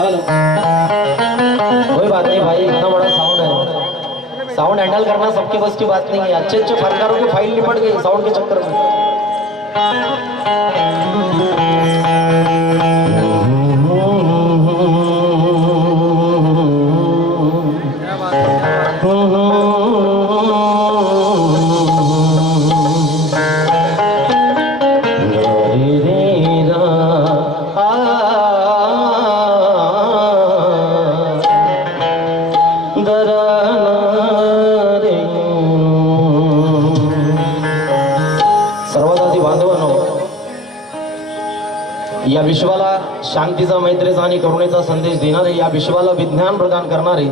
Hello कोई बात नहीं भाई, इतना बड़ा साउंड है, साउंड हैंडल करना सबके बस की बात नहीं है। अच्छे अच्छे फनकारों की फाइल निपट गई साउंड के चक्कर में। सर्वांसाठी बांधवांनो, या विश्वाला शांतीचा, मैत्रीचा आणि करुणेचा संदेश देणारे, या विश्वाला विज्ञान प्रदान करणारे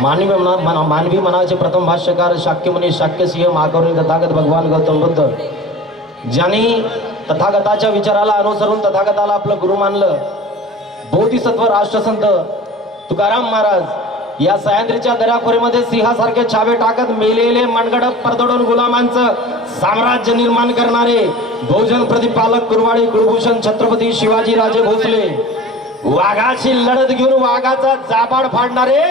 मानवी मनाचे प्रथम भाष्यकार शाक्यमुनी शाक्यसिंह महाकरुणी तथागत भगवान गौतम बुद्ध, ज्यांनी तथागताच्या विचाराला अनुसरून तथागताला आपलं गुरु मानलं, बोधिसत्व राष्ट्रसंत तुकाराम महाराज या सह्याद्रीच्या दऱ्याखोरीमध्ये सिंहासारखे छावे टाकत मेलेले मनगड परतडून गुलामांचं साम्राज्य निर्माण करणारे बहुजन प्रतिपालक कुरवाडी कुलभूषण छत्रपती शिवाजी राजे भोसले, वाघाची लढत घेऊन वाघाचा जाबाड फाडणारे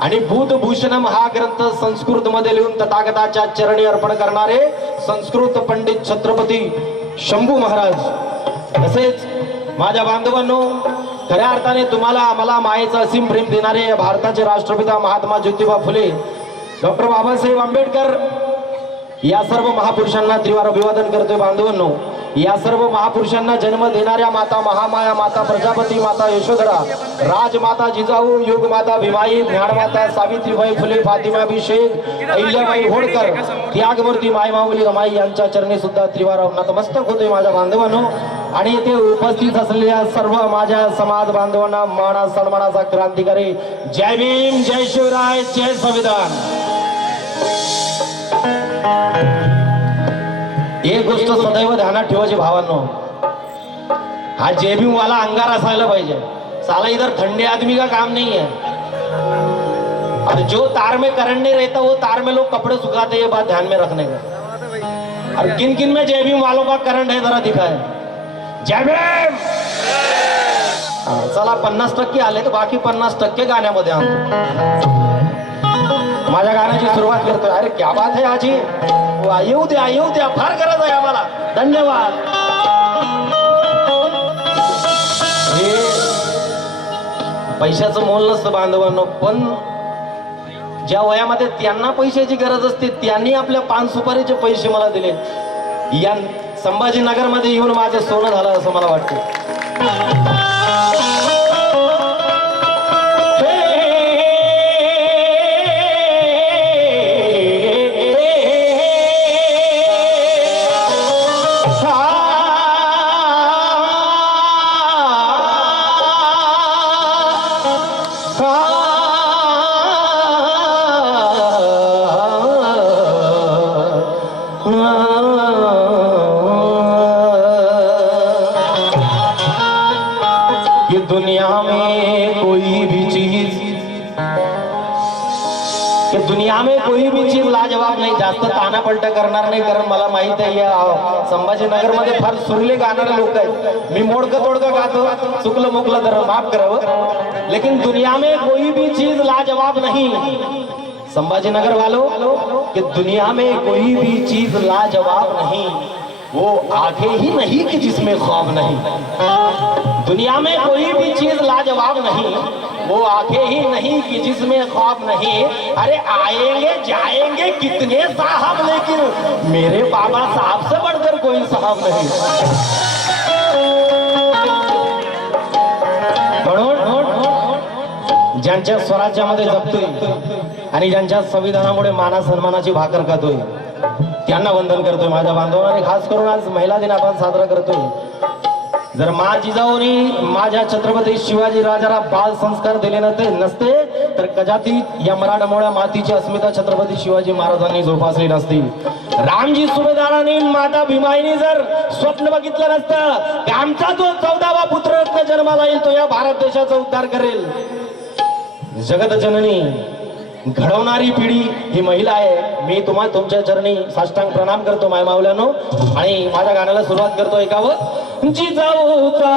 आणि बुधभूषणम हा ग्रंथ संस्कृत मध्ये लिहून तथागताच्या चरणी अर्पण करणारे संस्कृत पंडित छत्रपती शंभू महाराज, तसेच माझ्या बांधवांनो, खऱ्या अर्थाने तुम्हाला आम्हाला मायेचं असीम प्रेम देणारे भारताचे राष्ट्रपिता महात्मा ज्योतिबा फुले, डॉक्टर बाबासाहेब आंबेडकर, या सर्व महापुरुषांना त्रिवार अभिवादन करतोय बांधवांनो। या सर्व महापुरुषांना जन्म देणाऱ्या माता महामाया, माता प्रजापती, माता यशोधरा, राजमाता जिजाऊ, योगमाता भीमाई, ज्ञानमाता सावित्रीबाई फुले, फातिमाबी शेख, अहिल्याबाई होळकर, त्यागमूर्ती मायमाऊली रमाई यांच्या चरणी सुद्धा त्रिवार नतमस्तक होतोय माझ्या बांधवांनो। आणि येथे उपस्थित असलेल्या सर्व माझ्या समाज बांधवांना माना सन्मानाचा क्रांतिकारी जय भीम, जय शिवराय, जय संविधान। एक गोष्ट सदैव ध्यानात ठेवायची भावांनो, हा जय भीम वाला अंगार असायला पाहिजे। साला इधर ठंडे आदमी का काम नहीं है, और जो तार में करंट नहीं रहता वो तार में लोग कपड़े सुखाते हैं, ये बात ध्यान में रखने का। और किन किन में जय भीम वालों का करंट है जरा दिखाए, जय भीम। चला 50% आले तर बाकी 50% गाण्यामध्ये आणतो। माझ्या गाण्याची सुरुवात करतोय। अरे क्या बात है आजी, येऊ द्या, फार गरज आहे आम्हाला, धन्यवाद। हे पैशाचं मोल नसतं बांधवांनो, पण ज्या वयामध्ये त्यांना पैशाची गरज असते त्यांनी आपल्या पान सुपारीचे पैसे मला दिले। या संभाजीनगर मध्ये येऊन माझे सोनं झालं असं मला वाटतं। ये दुनिया में कोई भी चीज, कि दुनिया में कोई भी चीज लाजवाब नाही, जास्त ताना पलटा करणार नाही, कारण मला माहित आहे या संभाजीनगर मध्ये फार सुरले गाणारे लोक आहेत। मी मोडकं तोडकं गातो, चुकलं मुकलं तर माफ करावं, लेकिन दुनिया में कोई भी चीज लाजवाब नहीं, संभाजीनगर वालों, कि दुनिया में कोई भी चीज लाजवाब नहीं, वो आंखें ही नहीं कि जिसमें ख्वाब नहीं। दुनिया में कोई भी चीज लाजवाब नहीं, वो आंखें ही नहीं कि जिसमें ख्वाब नहीं। अरे आएंगे जाएंगे कितने साहब, लेकिन मेरे बाबा साहब से बढ़कर कोई साहब नहीं। म्हणून ज्यांच्या स्वराज्यामध्ये जगतोय आणि ज्यांच्या संविधानामुळे माना सन्मानाची भाकर खातोय त्यांना वंदन करतोय माझ्या बांधवांनी। खास करून आज महिला दिन आपण साजरा करतोय। जर मा जिजाऊनी माझ्या छत्रपती शिवाजी राजाला बाल संस्कार दिले नसते तर कदाचित या मराठमोळ्या मातीची अस्मिता छत्रपती शिवाजी महाराजांनी जोपासली नसती। रामजी सुभेदारांनी माता भीमाईनी जर स्वप्न बघितलं नसतं की आमचा जो 14वा पुत्ररत्न जन्माला येईल तो या भारत देशाचा उद्धार करेल, जगत जननी घडवणारी पिढी ही महिला आहे। मी तुम्हाला तुमच्या चरणी साष्टांग प्रणाम करतो माय माऊल्यानो, आणि माझ्या गाण्याला सुरुवात करतो ऐकावं। जिजाऊचा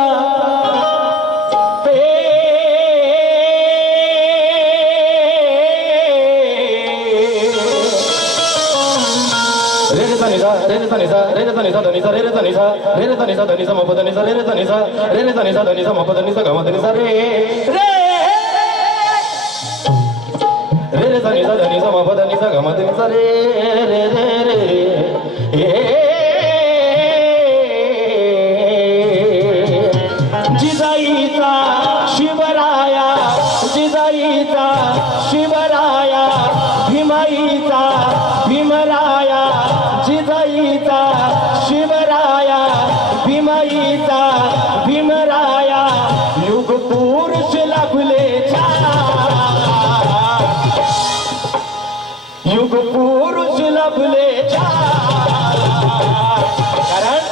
सा नि सा रे रे सा नि सा ध नि सा रे रे सा नि सा रे रे सा नि सा ध नि सा म प ध नि सा रे रे सा नि सा रे रे सा नि सा ध नि सा म प ध नि सा ग म ध नि सा रे रे रे रे सा नि सा ध नि सा म प ध नि सा ग म ध नि सा रे रे रे रे जिजाईचा शिवराया जिजाईचा शिवराया भीमाईचा भीमराया जिजाईचा शिवराया भीमाईचा भीमराया युग पुरुष लाभले युग पुरुष लाभले कारण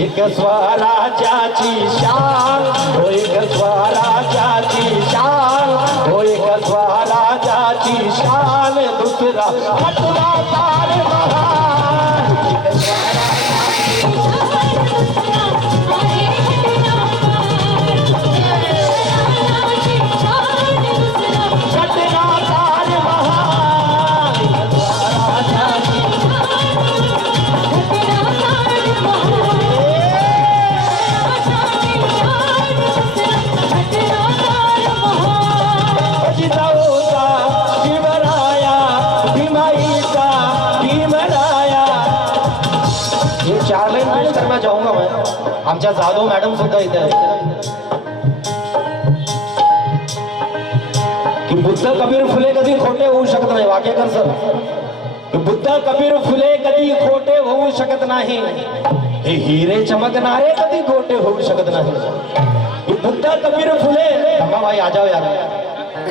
एक स्वराज्याची शान हो एक स्वराज्याची शान हो एक स्वराज्याची शान दुसरा हटला तार महान चार लाइन पेश करना चाहूंगा मैं आमच्या जाधव मॅडम सुद्धा इथे की बुद्ध कबीर फुले कधी खोटे होऊ शकत नाही वाकेकर सर की बुद्ध कबीर फुले कधी खोटे होऊ शकत नाही हे हिरे चमकणारे कधी खोटे होऊ शकत नाही की बुद्ध कबीर फुले भाई आ जाओ यार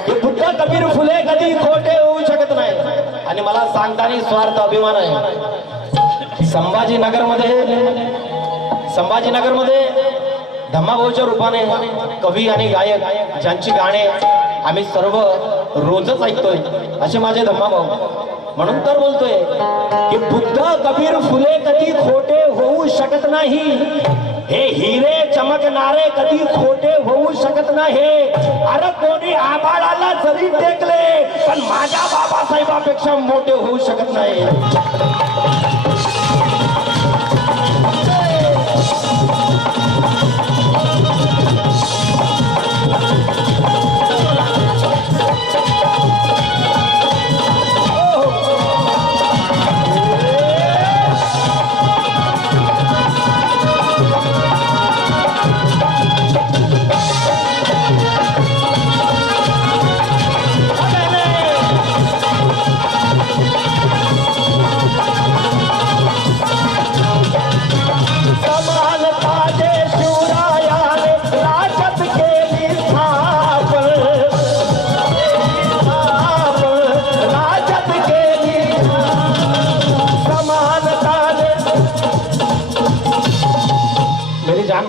की बुद्ध कबीर फुले कधी खोटे होऊ शकत नाही आणि मला सांगताना स्वार्थ अभिमान आहे संभाजीनगरमध्ये धम्माभाऊच्या रूपाने कवी आणि गायक ज्यांची गाणे आम्ही सर्व रोजच ऐकतोय असे माझे धम्माभाऊ म्हणून तर बोलतोय की बुद्ध कबीर फुले कधी खोटे होऊ शकत नाही हे हिरे चमकणारे कधी खोटे होऊ शकत नाही अरे कोणी आभाळाला जरी टेकले पण माझ्या बाबासाहेबांपेक्षा मोठे होऊ शकत नाही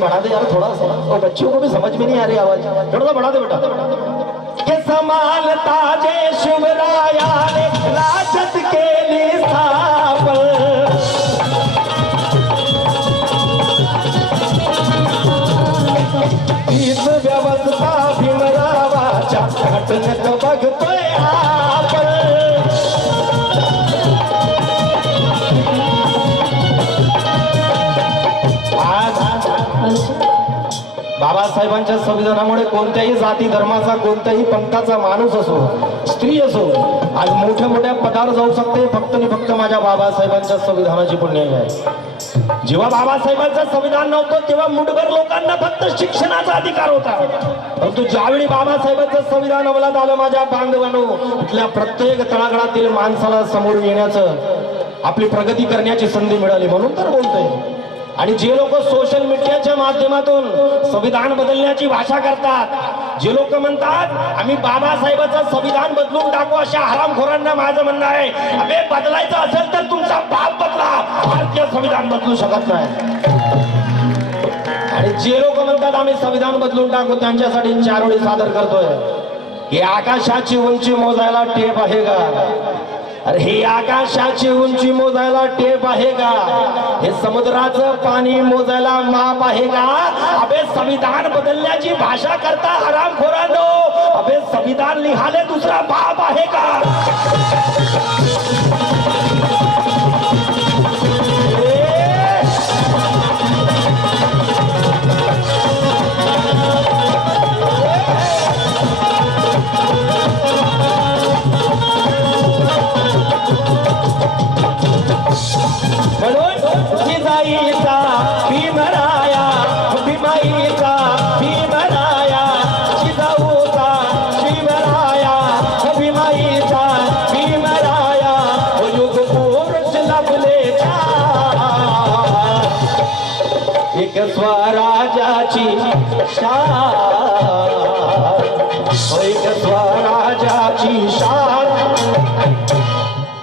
बढ़ा दे यार थोड़ा सा और बच्चों को भी समझ में नहीं आ रही आवाज थोड़ा सा बढ़ा दे बेटा के समानता जय शिवराया ने राजत के लिए स्थापन इस व्यवस्था भीमरावाच्या घटनेत बघतोय आपण बाबासाहेबांच्या संविधानामुळे कोणत्याही जाती धर्माचा कोणत्याही पंथाचा माणूस असो स्त्री असो आज मोठ्या मोठ्या पदावर जाऊ शकते फक्त आणि फक्त माझ्या बाबासाहेबांच्या संविधानाची पुण्याई आहे जेव्हा बाबासाहेबांचं संविधान नव्हतं तेव्हा मुठभर लोकांना फक्त शिक्षणाचा अधिकार होता परंतु ज्यावेळी बाबासाहेबांचं संविधान अंमलात आलं माझ्या बांधवांनो इथल्या प्रत्येक तळागाळातील माणसाला समोर येण्याचं आपली प्रगती करण्याची संधी मिळाली म्हणून तर बोलतोय आणि जे लोक सोशल मीडियाच्या माध्यमातून संविधान बदलण्याची भाषा करतात जे लोक म्हणतात आम्ही बाबासाहेबांचं संविधान बदलून टाकू अशा हरामखोरांना माझं म्हणणं आहे अबे बदलायचं असेल तर तुमचा बाप बदला भारतीय संविधान बदलू शकत नाही आणि जे लोक म्हणतात आम्ही संविधान बदलून टाकू त्यांच्यासाठी 4 ओळी सादर करतोय हे आकाशाची उंची मोजायला टेप आहे का अरे हे आकाशाची उंची मोजायला टेप आहे का हे समुद्राचं पाणी मोजायला माप आहे का अबे संविधान बदलण्याची भाषा करता हरामखोरांनो अबे संविधान लिहाले दुसरा बाप आहे का एक स्वराजाची शान, एक स्वराजाची शान.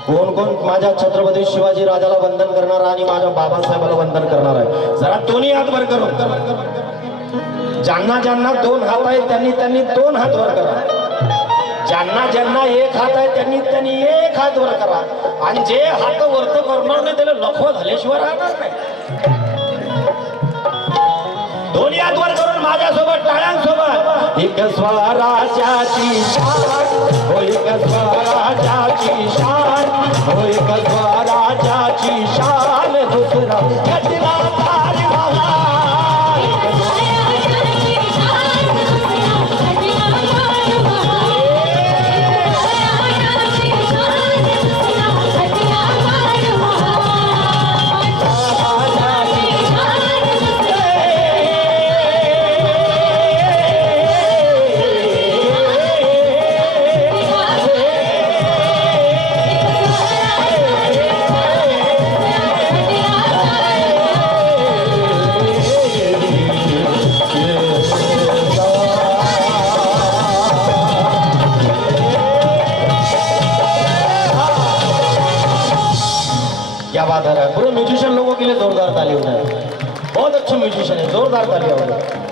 कोण कोण माझ्या छत्रपती शिवाजी राजाला वंदन करणार आणि माझ्या बाबासाहेबाला वंदन करणार आहे? जरा दोन्ही हात वर करून. ज्यांना ज्यांना दोन हात आहेत त्यांनी त्यांनी दोन हात वर करा. ज्यांना ज्यांना एक हात आहे त्यांनी त्यांनी एक हात वर करा. आणि जे हात वरत करणार नाही त्याला लखवा झाल्याशिवाय राहणार नाही. दोन्ही हात वर करून माझ्यासोबत टाळ्यांसोबत एक स्वराजाची शान, हो एक स्वराजाची शान, हो एक स्वराजाची शान. दुसरा घटना ताजमहाल. क्या बात है, पूरे म्यूजिशियन लोगों के लिए जोरदार ताली हो जाए. बहुत अच्छे म्यूजिशियन है, जोरदार ताली हो जाए.